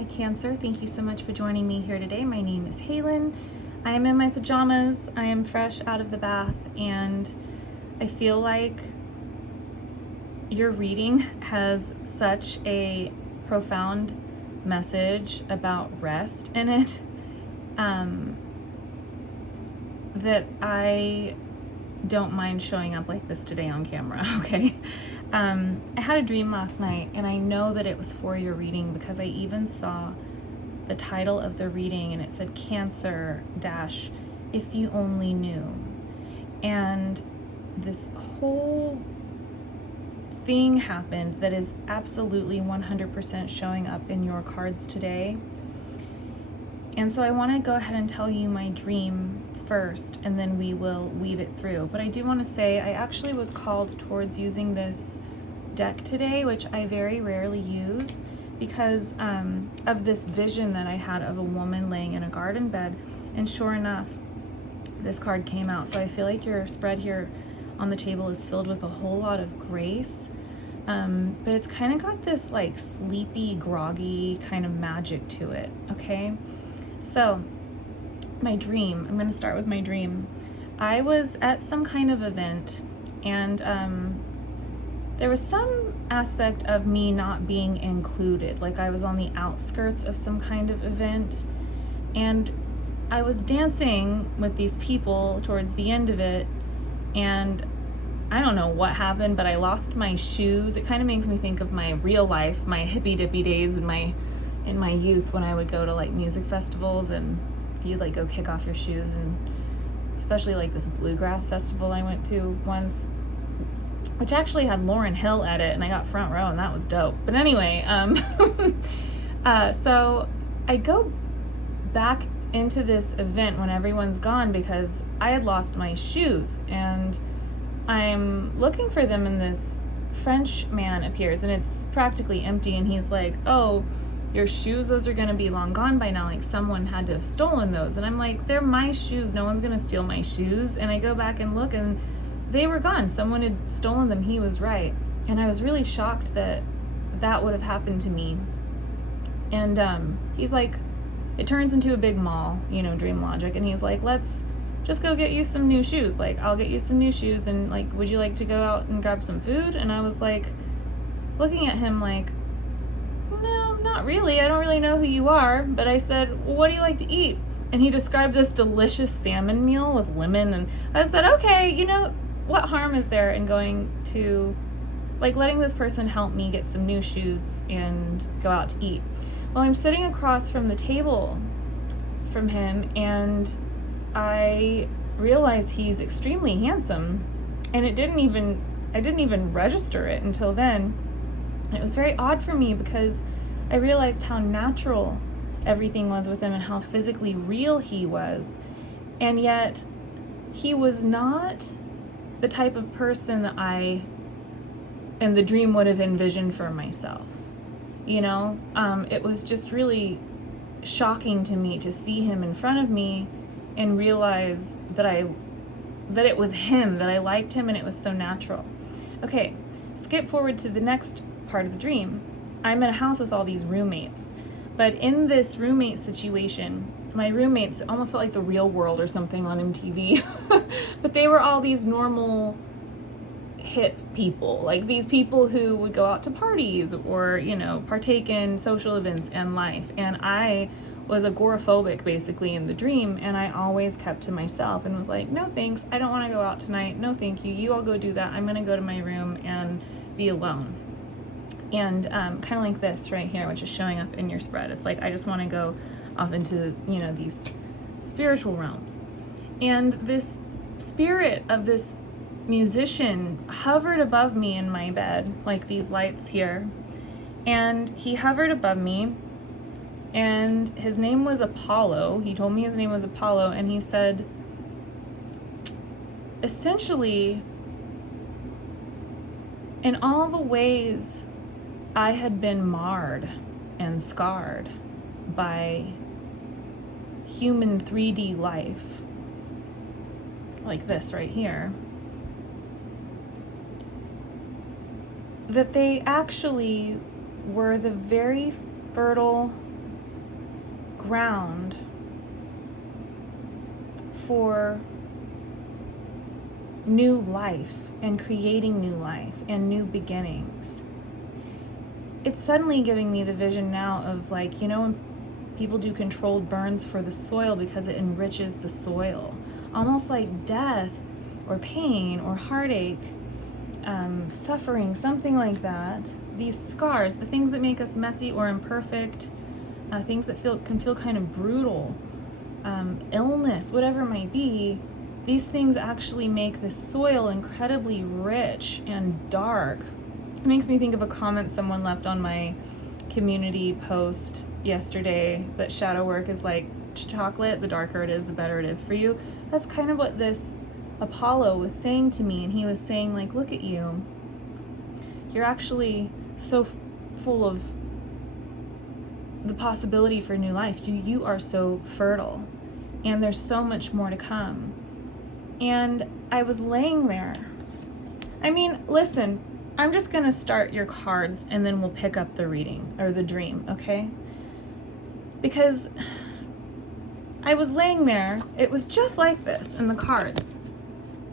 Hi Cancer, thank you so much for joining me here today. My name is Halen. I am in my pajamas. I am fresh out of the bath and I feel like your reading has such a profound message about rest in it that I don't mind showing up like this today on camera, okay? I had a dream last night and I know that it was for your reading because I even saw the title of the reading and it said Cancer dash if you only knew. And this whole thing happened that is absolutely 100% showing up in your cards today. And so I want to go ahead and tell you my dream first and then we will weave it through. But I do want to say I actually was called towards using this deck today, which I very rarely use because of this vision that I had of a woman laying in a garden bed. And sure enough, this card came out. So I feel like your spread here on the table is filled with a whole lot of grace. But it's kind of got this like sleepy, groggy kind of magic to it, okay? So my dream, I'm going to start with my dream. I was at some kind of event and there was some aspect of me not being included. Like I was on the outskirts of some kind of event and I was dancing with these people towards the end of it and I don't know what happened, but I lost my shoes. It kind of makes me think of my real life, my hippy dippy days in my youth when I would go to like music festivals and you'd like go kick off your shoes, and especially like this bluegrass festival I went to once, which actually had Lauryn Hill at it and I got front row and that was dope. But anyway, so I go back into this event when everyone's gone because I had lost my shoes and I'm looking for them and this French man appears and it's practically empty and he's like, oh, your shoes, those are gonna be long gone by now, like someone had to have stolen those. And I'm like, they're my shoes, no one's gonna steal my shoes. And I go back and look and they were gone, someone had stolen them. He was right. And I was really shocked that that would have happened to me. And he's like, it turns into a big mall, you know, dream logic, and he's like, let's just go get you some new shoes. Like, I'll get you some new shoes and like, would you like to go out and grab some food? And I was like, looking at him like, no, not really. I don't really know who you are. But I said, well, what do you like to eat? And he described this delicious salmon meal with lemon. And I said, okay, you know, what harm is there in going to, like, letting this person help me get some new shoes and go out to eat? Well, I'm sitting across from the table from him and I realize he's extremely handsome. And I didn't even register it until then. And it was very odd for me because I realized how natural everything was with him and how physically real he was. And yet he was not the type of person that I in the dream would have envisioned for myself. You know, it was just really shocking to me to see him in front of me and realize that it was him, that I liked him and it was so natural. Okay, skip forward to the next part of the dream. I'm in a house with all these roommates, but in this roommate situation, my roommates almost felt like The Real World or something on MTV, but they were all these normal hip people, like these people who would go out to parties or, you know, partake in social events and life. And I was agoraphobic basically in the dream, and I always kept to myself and was like, no thanks, I don't want to go out tonight, no thank you, you all go do that, I'm gonna go to my room and be alone. And kind of like this right here, which is showing up in your spread. It's like, I just want to go off into, you know, these spiritual realms. And this spirit of this musician hovered above me in my bed, like these lights here. And he hovered above me, and his name was Apollo. He told me his name was Apollo, and he said, essentially, in all the ways I had been marred and scarred by human 3D life, like this right here, that they actually were the very fertile ground for new life and creating new life and new beginnings. It's suddenly giving me the vision now of, like, you know, when people do controlled burns for the soil because it enriches the soil, almost like death or pain or heartache, suffering, something like that. These scars, the things that make us messy or imperfect, things that can feel kind of brutal, illness, whatever it might be, these things actually make the soil incredibly rich and dark. It makes me think of a comment someone left on my community post yesterday, that shadow work is like chocolate, the darker it is, the better it is for you. That's kind of what this Apollo was saying to me, and he was saying, like, look at you. You're actually so full of the possibility for new life. You are so fertile, and there's so much more to come. And I was laying there. I mean, listen, I'm just going to start your cards and then we'll pick up the reading or the dream, okay? Because I was laying there. It was just like this in the cards.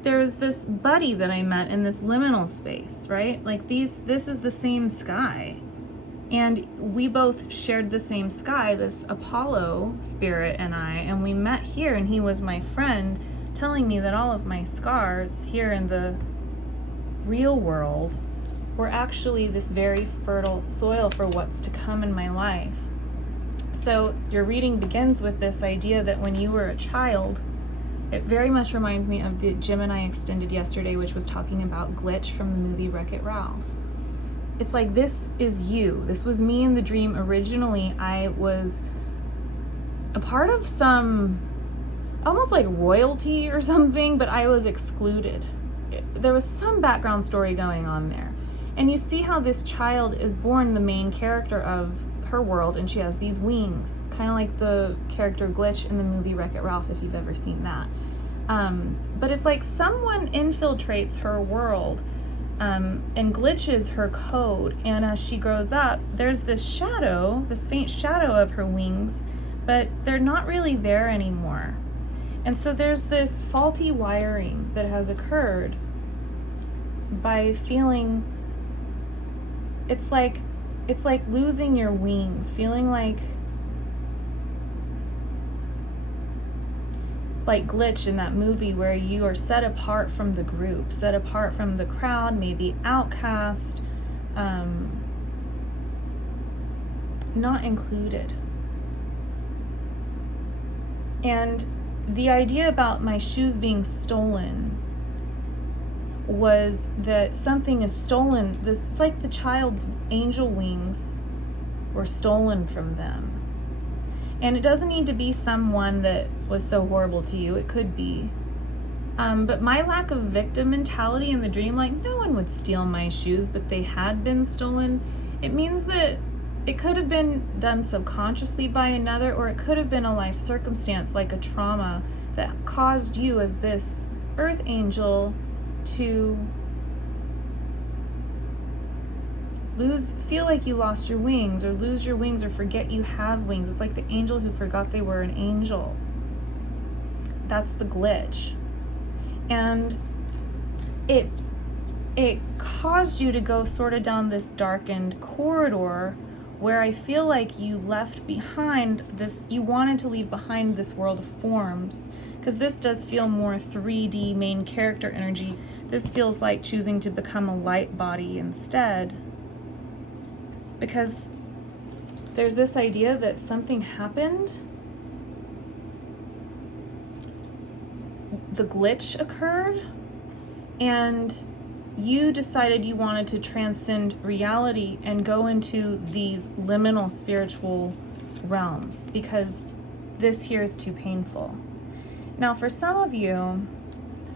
There's this buddy that I met in this liminal space, right? Like this is the same sky. And we both shared the same sky, this Apollo spirit and I, and we met here, and he was my friend, telling me that all of my scars here in the real world were actually this very fertile soil for what's to come in my life. So your reading begins with this idea that when you were a child, it very much reminds me of the Gemini extended yesterday, which was talking about Glitch from the movie Wreck-It Ralph. It's like, this is you. This was me in the dream. Originally, I was a part of some, almost like royalty or something, but I was excluded. There was some background story going on there. And you see how this child is born the main character of her world, and she has these wings, kind of like the character Glitch in the movie Wreck-It Ralph, if you've ever seen that. But it's like someone infiltrates her world and glitches her code, and as she grows up, there's this shadow, this faint shadow of her wings, but they're not really there anymore. And so there's this faulty wiring that has occurred by feeling, it's like losing your wings, feeling like Glitch in that movie, where you are set apart from the group, set apart from the crowd, maybe outcast, not included. And the idea about my shoes being stolen was that something is stolen. It's like the child's angel wings were stolen from them. And it doesn't need to be someone that was so horrible to you. It could be. But my lack of victim mentality in the dream, like, no one would steal my shoes, but they had been stolen. It means that it could have been done subconsciously by another, or it could have been a life circumstance, like a trauma, that caused you as this earth angel to feel like you lost your wings, or lose your wings, or forget you have wings. It's like the angel who forgot they were an angel. That's the glitch. And it caused you to go sort of down this darkened corridor where I feel like you left behind this, you wanted to leave behind this world of forms, because this does feel more 3D main character energy. This feels like choosing to become a light body instead. Because there's this idea that something happened, the glitch occurred, and you decided you wanted to transcend reality and go into these liminal spiritual realms because this here is too painful. Now, for some of you,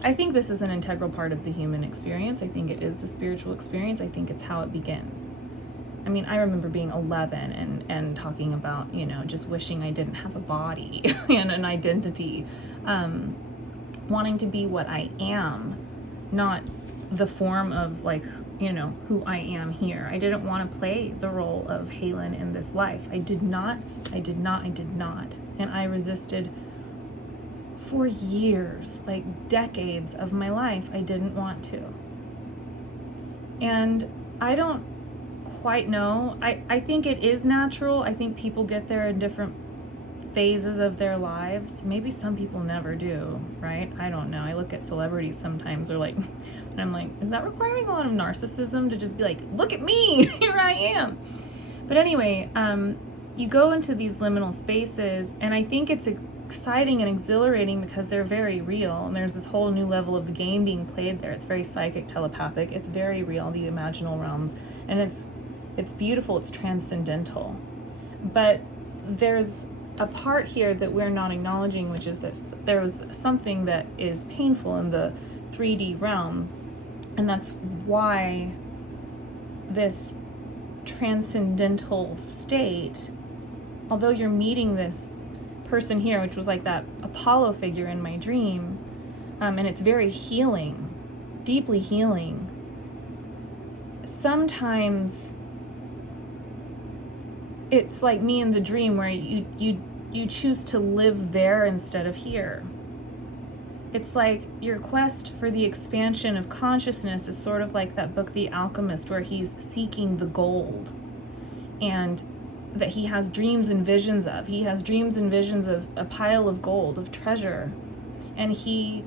I think this is an integral part of the human experience. I think it is the spiritual experience. I think it's how it begins. I mean, I remember being 11 and talking about, just wishing I didn't have a body and an identity, wanting to be what I am, not the form of who I am here. I didn't want to play the role of Halen in this life. I did not. And I resisted for years, like decades of my life. I didn't want to. And I don't quite know. I think it is natural. I think people get there in different phases of their lives. Maybe some people never do, right? I don't know. I look at celebrities sometimes, or like, and I'm like, is that requiring a lot of narcissism to just be like, look at me, here I am? But anyway, you go into these liminal spaces, and I think it's exciting and exhilarating because they're very real, and there's this whole new level of the game being played there. It's very psychic, telepathic. It's very real, the imaginal realms, and it's beautiful. It's transcendental. But there's a part here that we're not acknowledging, which is this: there was something that is painful in the 3D realm, and that's why this transcendental state, although you're meeting this person here, which was like that Apollo figure in my dream, and it's very healing, deeply healing, sometimes it's like me in the dream where you choose to live there instead of here. It's like your quest for the expansion of consciousness is sort of like that book, The Alchemist, where he's seeking the gold, and that he has dreams and visions of. He has dreams and visions of a pile of gold, of treasure, and he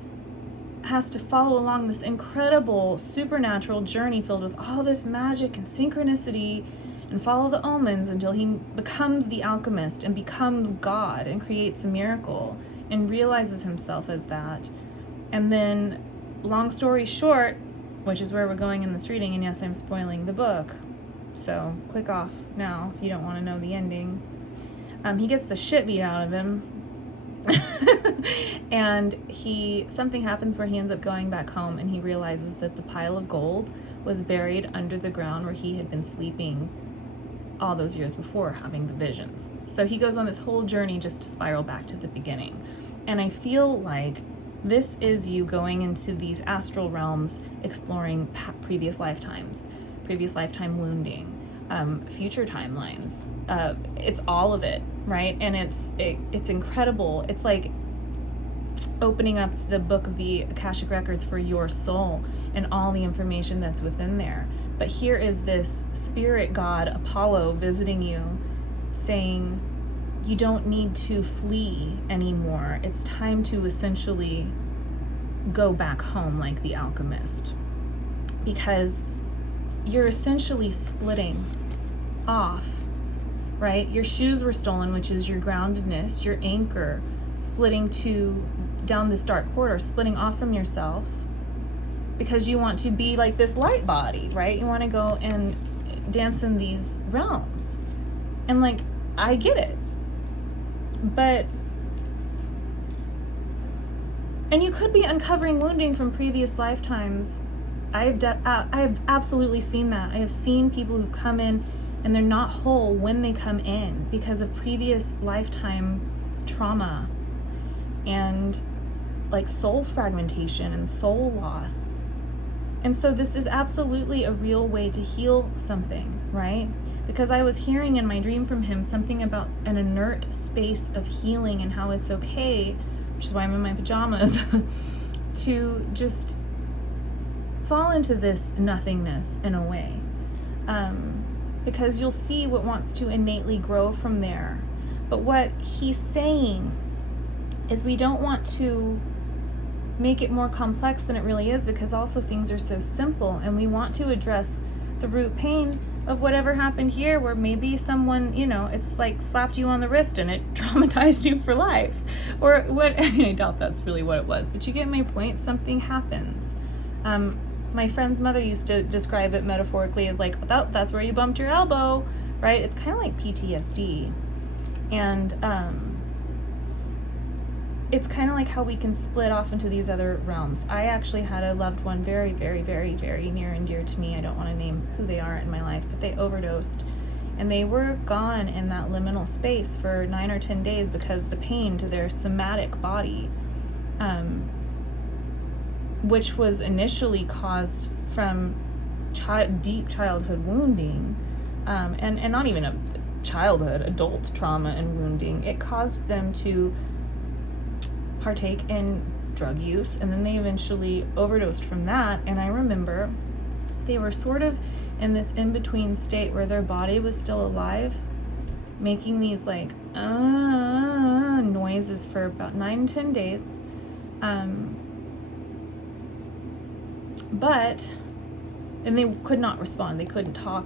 has to follow along this incredible supernatural journey filled with all this magic and synchronicity, and follow the omens until he becomes the alchemist and becomes God and creates a miracle and realizes himself as that. And then, long story short, which is where we're going in this reading, and yes, I'm spoiling the book, so click off now if you don't want to know the ending. He gets the shit beat out of him, and something happens where he ends up going back home, and he realizes that the pile of gold was buried under the ground where he had been sleeping all those years before, having the visions. So he goes on this whole journey just to spiral back to the beginning. And I feel like this is you going into these astral realms, exploring previous lifetimes, previous lifetime wounding, future timelines. It's all of it, right? And it's incredible. It's like opening up the book of the Akashic Records for your soul and all the information that's within there. But here is this spirit god, Apollo, visiting you, saying, you don't need to flee anymore. It's time to essentially go back home like the alchemist. Because you're essentially splitting off, right? Your shoes were stolen, which is your groundedness, your anchor, splitting down this dark corridor, splitting off from yourself, because you want to be like this light body, right? You want to go and dance in these realms. And like, I get it. And you could be uncovering wounding from previous lifetimes. I have absolutely seen that. I have seen people who've come in and they're not whole when they come in because of previous lifetime trauma and like soul fragmentation and soul loss. And so this is absolutely a real way to heal something, right? Because I was hearing in my dream from him something about an inert space of healing and how it's okay, which is why I'm in my pajamas, to just fall into this nothingness in a way. Because you'll see what wants to innately grow from there. But what he's saying is we don't want to make it more complex than it really is, because also things are so simple, and we want to address the root pain of whatever happened here, where maybe someone, it's like slapped you on the wrist and it traumatized you for life, or what. I mean, I doubt that's really what it was, but you get my point. Something happens. My friend's mother used to describe it metaphorically as like, that's where you bumped your elbow, right? It's kind of like PTSD, and it's kind of like how we can split off into these other realms. I actually had a loved one very, very, very, very near and dear to me. I don't want to name who they are in my life, but they overdosed. And they were gone in that liminal space for 9 or 10 days because the pain to their somatic body, which was initially caused from deep childhood wounding, and not even a childhood, adult trauma and wounding. It caused them to partake in drug use, and then they eventually overdosed from that. And I remember they were sort of in this in-between state where their body was still alive, making these like noises for about 9-10 days. And they could not respond. They couldn't talk.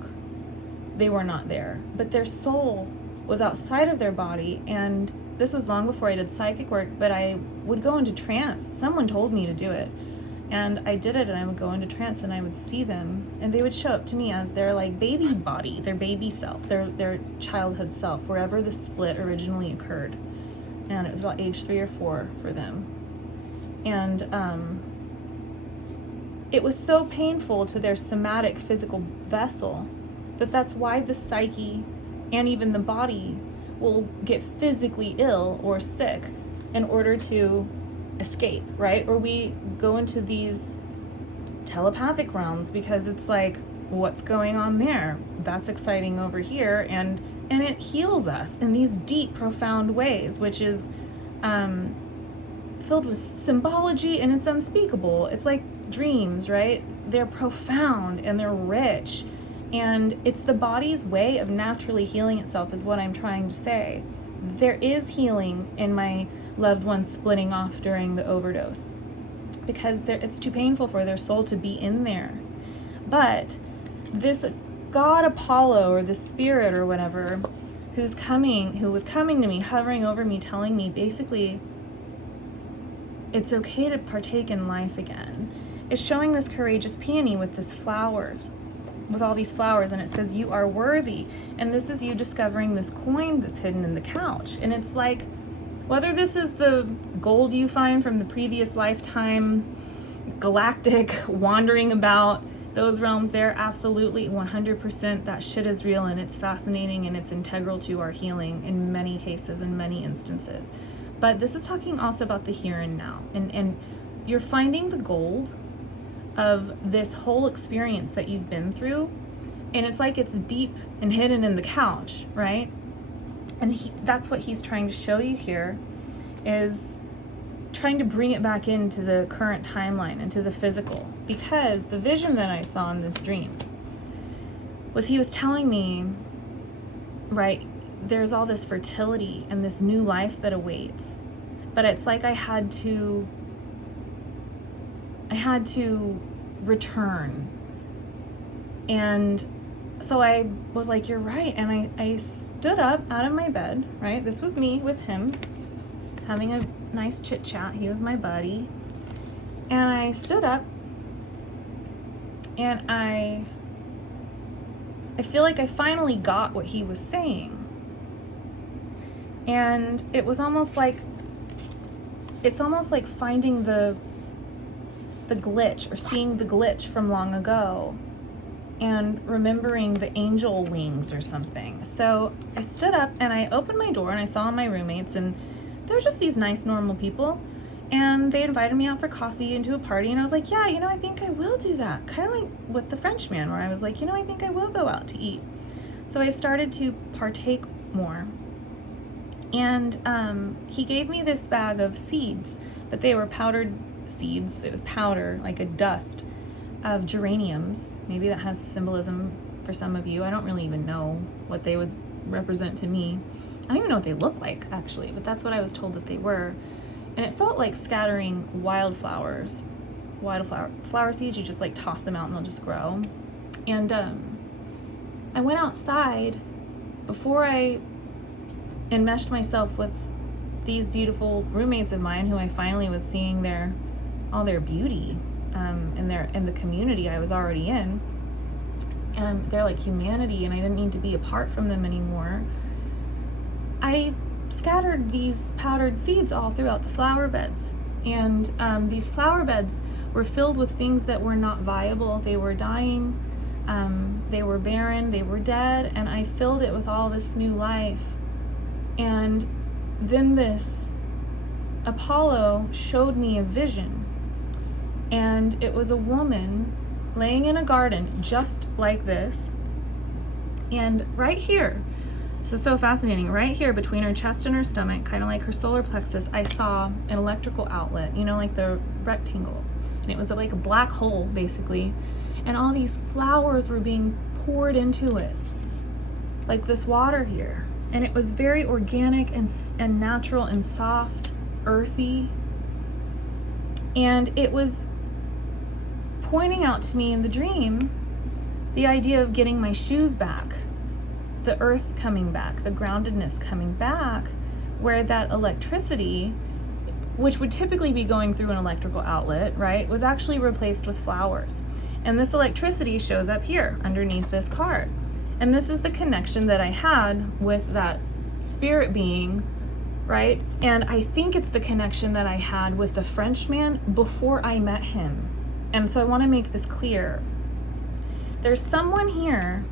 They were not there. But their soul was outside of their body, and this was long before I did psychic work, but I would go into trance. Someone told me to do it. And I did it, and I would go into trance, and I would see them, and they would show up to me as their like baby body, their baby self, their childhood self, wherever the split originally occurred. And it was about age 3 or 4 for them. And it was so painful to their somatic physical vessel that's why the psyche and even the body will get physically ill or sick in order to escape, right? Or we go into these telepathic realms because it's like, what's going on there? That's exciting over here. And it heals us in these deep, profound ways, which is filled with symbology, and it's unspeakable. It's like dreams, right? They're profound and they're rich. And it's the body's way of naturally healing itself is what I'm trying to say. There is healing in my loved ones splitting off during the overdose because it's too painful for their soul to be in there. But this god Apollo, or the spirit or whatever, who was coming to me, hovering over me, telling me basically it's okay to partake in life again, is showing this courageous peony with all these flowers, and it says you are worthy, and this is you discovering this coin that's hidden in the couch. And it's like, whether this is the gold you find from the previous lifetime, galactic wandering about those realms, they're absolutely 100% that shit is real, and it's fascinating, and it's integral to our healing in many cases, in many instances. But this is talking also about the here and now, and you're finding the gold of this whole experience that you've been through, and it's like it's deep and hidden in the couch, right? And that's what he's trying to show you here, is trying to bring it back into the current timeline, into the physical. Because the vision that I saw in this dream was he was telling me, right, there's all this fertility and this new life that awaits, but it's like I had to return. And so I was like, you're right. And I stood up out of my bed, right? This was me with him having a nice chit chat. He was my buddy. And I stood up, and I feel like I finally got what he was saying. And it was almost like, it's almost like finding the glitch, or seeing the glitch from long ago and remembering the angel wings or something. So I stood up and I opened my door, and I saw my roommates, and they're just these nice, normal people. And they invited me out for coffee and to a party. And I was like, yeah, I think I will do that. Kind of like with the Frenchman, where I was like, I think I will go out to eat. So I started to partake more. And he gave me this bag of seeds, but they were powdered seeds. It was powder, like a dust of geraniums. Maybe that has symbolism for some of you. I don't really even know what they would represent to me. I don't even know what they look like, actually, but that's what I was told that they were. And it felt like scattering wildflower seeds. You just like toss them out and they'll just grow. And I went outside before I enmeshed myself with these beautiful roommates of mine, who I finally was seeing all their beauty in the community I was already in. And they're like humanity, and I didn't need to be apart from them anymore. I scattered these powdered seeds all throughout the flower beds. And these flower beds were filled with things that were not viable. They were dying, they were barren, they were dead, and I filled it with all this new life. And then this Apollo showed me a vision, and it was a woman laying in a garden just like this. And right here, this is so fascinating, right here between her chest and her stomach, kind of like her solar plexus, I saw an electrical outlet, you know, like the rectangle. And it was like a black hole, basically. And all these flowers were being poured into it, like this water here. And it was very organic and natural and soft, earthy. And it was pointing out to me in the dream the idea of getting my shoes back, the earth coming back, the groundedness coming back, where that electricity, which would typically be going through an electrical outlet, right, was actually replaced with flowers. And this electricity shows up here underneath this card. And this is the connection that I had with that spirit being, right? And I think it's the connection that I had with the Frenchman before I met him. And so I want to make this clear. There's someone here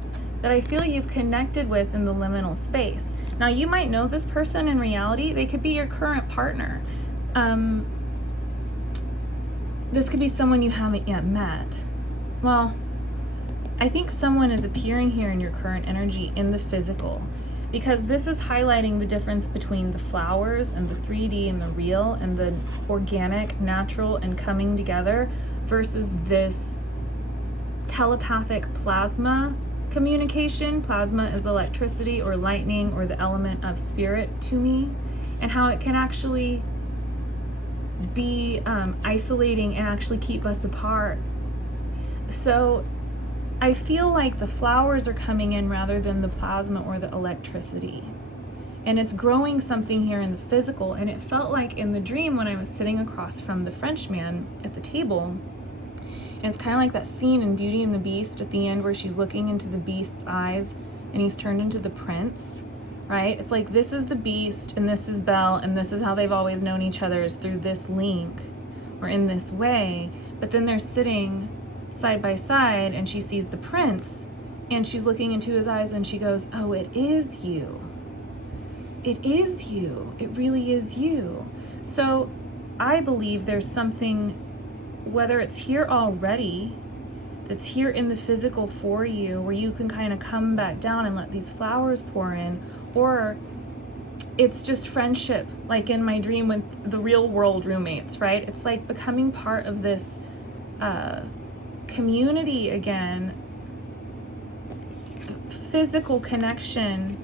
that I feel you've connected with in the liminal space. Now, you might know this person in reality. They could be your current partner. This could be someone you haven't yet met. Well, I think someone is appearing here in your current energy in the physical, because this is highlighting the difference between the flowers and the 3D and the real and the organic, natural, and coming together versus this telepathic plasma communication. Plasma is electricity or lightning or the element of spirit to me, and how it can actually be isolating and actually keep us apart. So I feel like the flowers are coming in rather than the plasma or the electricity. And it's growing something here in the physical. And it felt like in the dream when I was sitting across from the Frenchman at the table, and it's kind of like that scene in Beauty and the Beast at the end where she's looking into the beast's eyes and he's turned into the prince, right? It's like this is the beast and this is Belle, and this is how they've always known each other, is through this link or in this way. But then they're sitting side by side and she sees the prince and she's looking into his eyes and she goes, oh, it is you. It is you. It really is you. So I believe there's something, whether it's here already, that's here in the physical for you, where you can kind of come back down and let these flowers pour in, or it's just friendship, like in my dream with the real world roommates, right? It's like becoming part of this community again, physical connection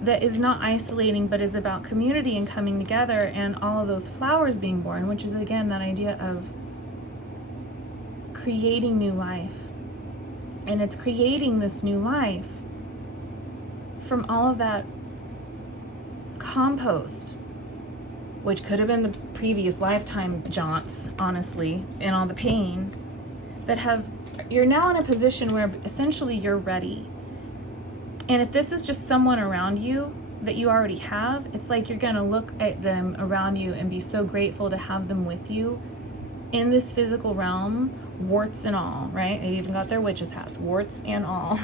that is not isolating but is about community and coming together, and all of those flowers being born, which is again that idea of creating new life. And it's creating this new life from all of that compost, which could have been the previous lifetime jaunts, honestly, and all the pain that you're now in a position where essentially you're ready. And if this is just someone around you that you already have, it's like you're gonna look at them around you and be so grateful to have them with you in this physical realm, warts and all, right? They even got their witches hats, warts and all.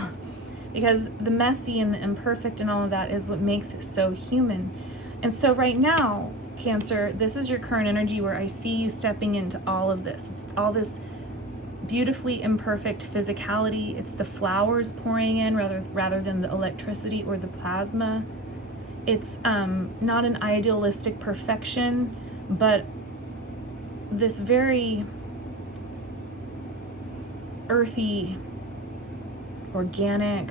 Because the messy and the imperfect and all of that is what makes it so human. And so right now, Cancer, this is your current energy where I see you stepping into all of this. It's all this beautifully imperfect physicality. It's the flowers pouring in rather than the electricity or the plasma. It's not an idealistic perfection, but this very earthy, organic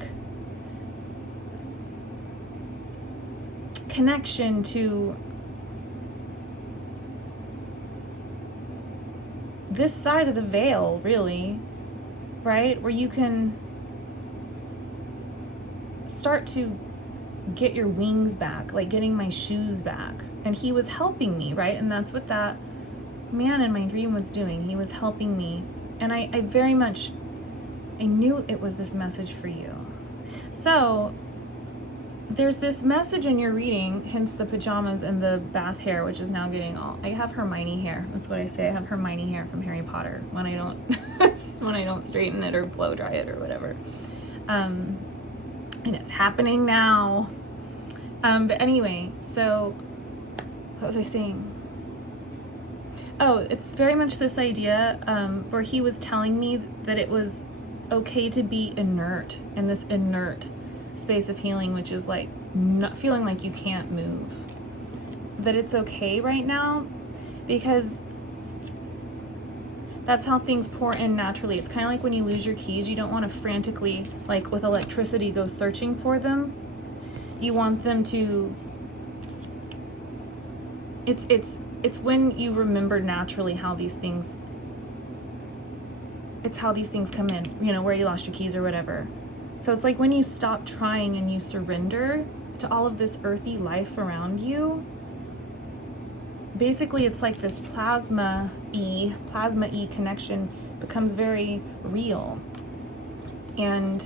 connection to this side of the veil, really, right? Where you can start to get your wings back, like getting my shoes back. And he was helping me, right? And that's what that man in my dream was doing. He was helping me. And I very much, I knew it was this message for you. So there's this message in your reading, hence the pajamas and the bath hair, which is now getting all, I have Hermione hair. That's what I say. I have Hermione hair from Harry Potter when I don't, when I don't straighten it or blow dry it or whatever. And it's happening now. But anyway, so what was I saying? Oh, it's very much this idea where he was telling me that it was okay to be inert in this inert space of healing, which is like not feeling like you can't move. That it's okay right now because that's how things pour in naturally. It's kind of like when you lose your keys, you don't want to frantically, like with electricity, go searching for them. You want them to, it's when you remember naturally how these things, it's how these things come in, you know, where you lost your keys or whatever. So it's like when you stop trying and you surrender to all of this earthy life around you. Basically, it's like this plasma-y connection becomes very real. And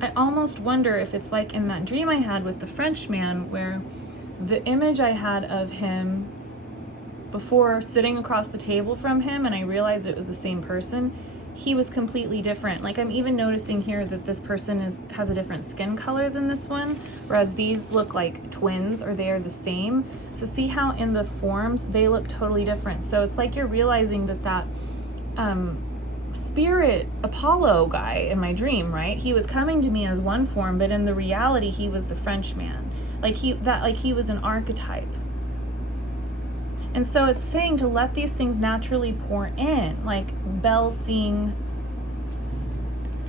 I almost wonder if it's like in that dream I had with the Frenchman, where the image I had of him before sitting across the table from him, and I realized it was the same person, he was completely different. Like, I'm even noticing here that this person has a different skin color than this one, whereas these look like twins, or they are the same. So see how in the forms they look totally different. So it's like you're realizing that spirit Apollo guy in my dream, right? He was coming to me as one form, but in the reality he was the Frenchman. Like he was an archetype. And so it's saying to let these things naturally pour in, like Belle seeing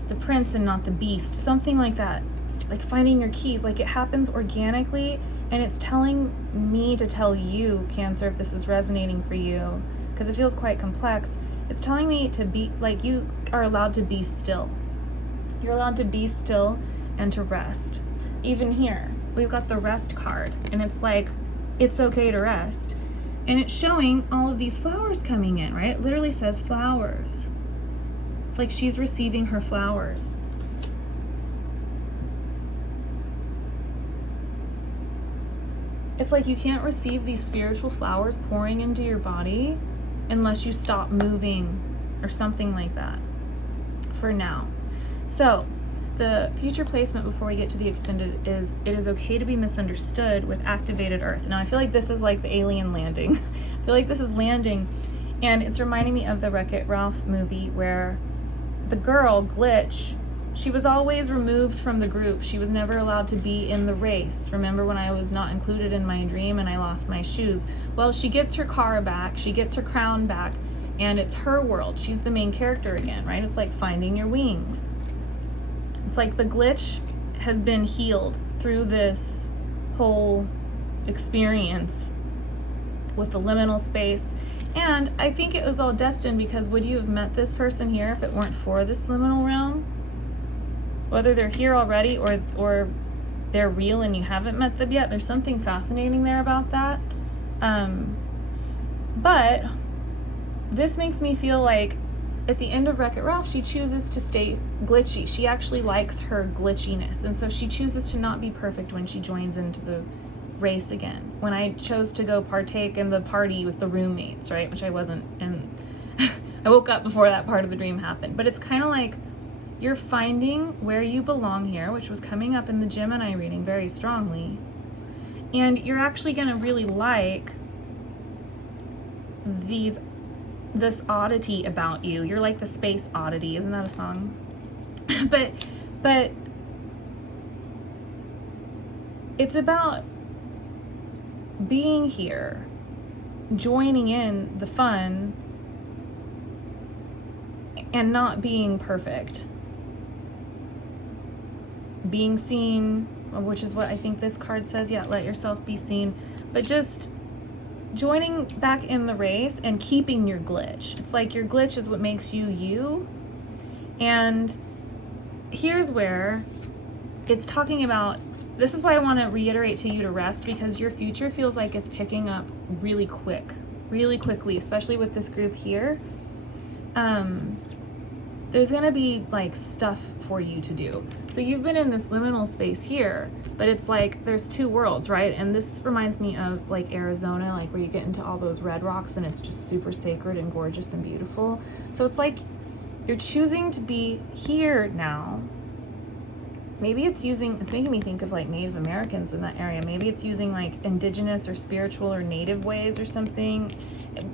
the prince and not the beast, something like that. Like finding your keys, like it happens organically, and it's telling me to tell you, Cancer, if this is resonating for you, because it feels quite complex. It's telling me to be, like, you are allowed to be still. You're allowed to be still and to rest. Even here, we've got the rest card, and it's like, it's okay to rest. And it's showing all of these flowers coming in, right? It literally says flowers. It's like she's receiving her flowers. It's like you can't receive these spiritual flowers pouring into your body unless you stop moving or something like that for now. So the future placement before we get to the extended is, it is okay to be misunderstood with activated earth. Now I feel like this is like the alien landing. I feel like this is landing, and it's reminding me of the Wreck-It Ralph movie where the girl, Glitch, she was always removed from the group. She was never allowed to be in the race. Remember when I was not included in my dream and I lost my shoes? Well, she gets her car back, she gets her crown back, and it's her world. She's the main character again, right? It's like finding your wings. It's like the Glitch has been healed through this whole experience with the liminal space. And I think it was all destined, because would you have met this person here if it weren't for this liminal realm? Whether they're here already or they're real and you haven't met them yet, there's something fascinating there about that. But this makes me feel like at the end of Wreck-It Ralph, she chooses to stay glitchy. She actually likes her glitchiness. And so she chooses to not be perfect when she joins into the race again. When I chose to go partake in the party with the roommates, right? Which I wasn't, and I woke up before that part of the dream happened. But it's kind of like you're finding where you belong here, which was coming up in the Gemini reading very strongly. And you're actually going to really like this oddity about you. You're like the space oddity. Isn't that a song? but it's about being here, joining in the fun, and not being perfect. Being seen, which is what I think this card says. Yeah, let yourself be seen. But just joining back in the race and keeping your glitch. It's like your glitch is what makes you you. And here's where it's talking about, this is why I want to reiterate to you to rest, because your future feels like it's picking up really quickly, especially with this group here. There's going to be like stuff for you to do. So you've been in this liminal space here, but it's like there's two worlds, right? And this reminds me of like Arizona, like where you get into all those red rocks and it's just super sacred and gorgeous and beautiful. So it's like you're choosing to be here now maybe it's making me think of like Native Americans in that area. Maybe it's using like indigenous or spiritual or native ways or something.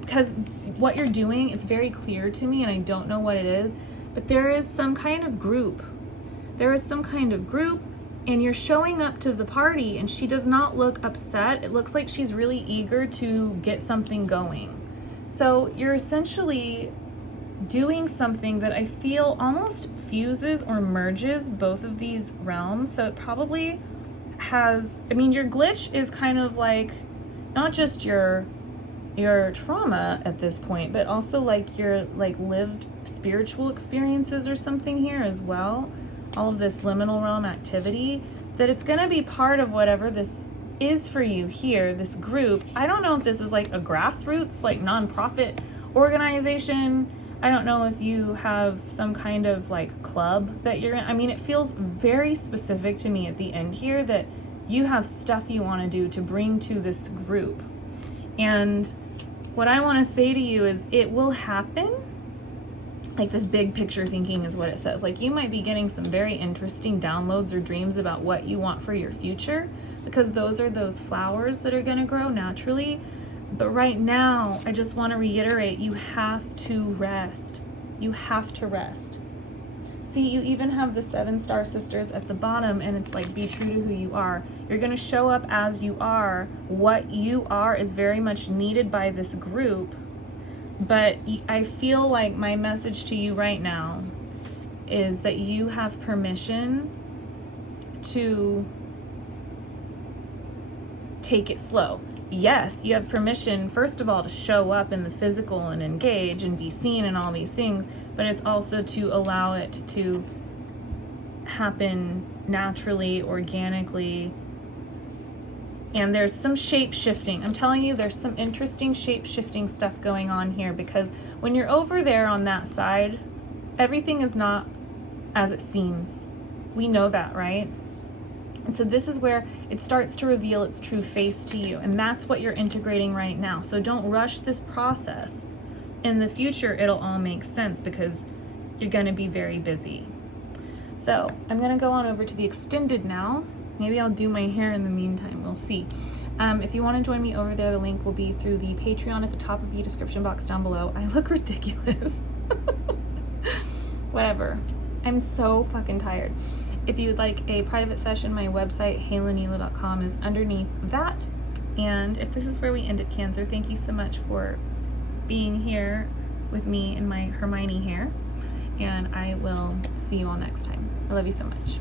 Because what you're doing, it's very clear to me, and I don't know what it is, but there is some kind of group. And you're showing up to the party, and she does not look upset. It looks like she's really eager to get something going. So you're essentially doing something that I feel almost fuses or merges both of these realms. So it probably has, I mean, your glitch is kind of like not just your trauma at this point, but also like your like lived spiritual experiences or something here as well. All of this liminal realm activity, that it's going to be part of whatever this is for you here, this group. I don't know if this is like a grassroots, like nonprofit organization. I don't know if you have some kind of like club that you're in. I mean, it feels very specific to me at the end here that you have stuff you want to do to bring to this group. And what I want to say to you is it will happen. Like this big picture thinking is what it says. Like you might be getting some very interesting downloads or dreams about what you want for your future, because those are those flowers that are going to grow naturally. But right now, I just want to reiterate, you have to rest. You have to rest. See, you even have the 7-star sisters at the bottom, and it's like, be true to who you are. You're going to show up as you are. What you are is very much needed by this group. But I feel like my message to you right now is that you have permission to take it slow. Yes, you have permission, first of all, to show up in the physical and engage and be seen and all these things, but it's also to allow it to happen naturally, organically. And there's some shape shifting. I'm telling you, there's some interesting shape shifting stuff going on here, because when you're over there on that side, everything is not as it seems. We know that, right? And so this is where it starts to reveal its true face to you. And that's what you're integrating right now. So don't rush this process. In the future, it'll all make sense because you're going to be very busy. So I'm going to go on over to the extended now. Maybe I'll do my hair in the meantime. We'll see. If you want to join me over there, the link will be through the Patreon at the top of the description box down below. I look ridiculous. Whatever. I'm so fucking tired. If you'd like a private session, my website, HalenNelah.com, is underneath that. And if this is where we end it, Cancer, thank you so much for being here with me in my Hermione hair. And I will see you all next time. I love you so much.